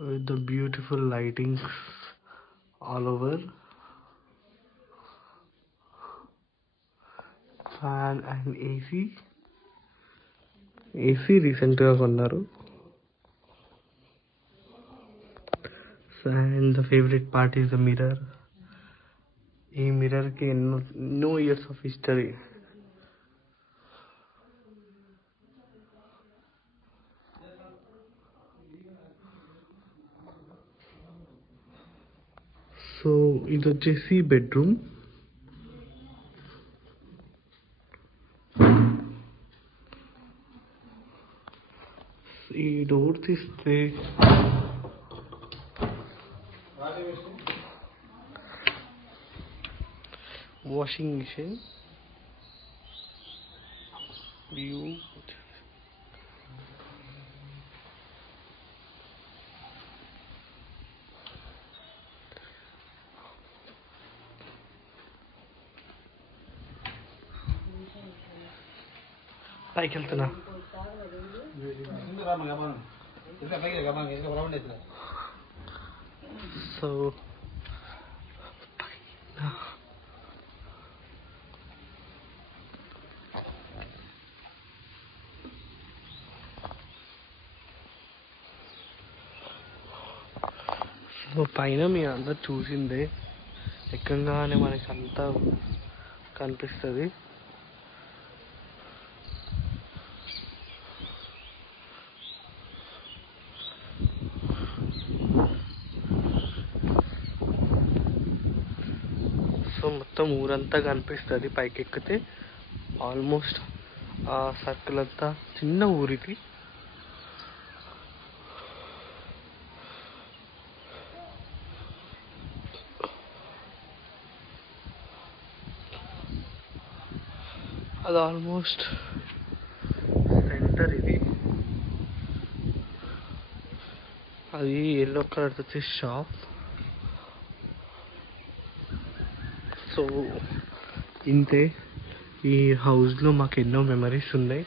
with the beautiful lightings all over. Fan and AC. AC రీసెంట్గా కొన్నారు. And the favorite part is the mirror. ఈ మిర్రర్కి ఎన్నో years of history. So ఇది వచ్చేసి బెడ్రూమ్. ఈ డోర్ తీస్తే వాషింగ్ మిషన్ వ్యూ. పైకి వెళ్తున్నా. సో పైన మీ అందరు చూసిందే, ఎక్కగానే మనకి అంతా కనిపిస్తుంది. సో మొత్తం ఊరంతా కనిపిస్తుంది పైకి ఎక్కితే. ఆల్మోస్ట్ ఆ సర్కిల్ అంతా చిన్న ఊరిది. అది ఆల్మోస్ట్ సెంటర్. ఇది అది ఎల్లో కలర్ వచ్చే షాప్. సో ఇంతే. ఈ హౌస్లో మాకు ఎన్నో మెమరీస్ ఉన్నాయి.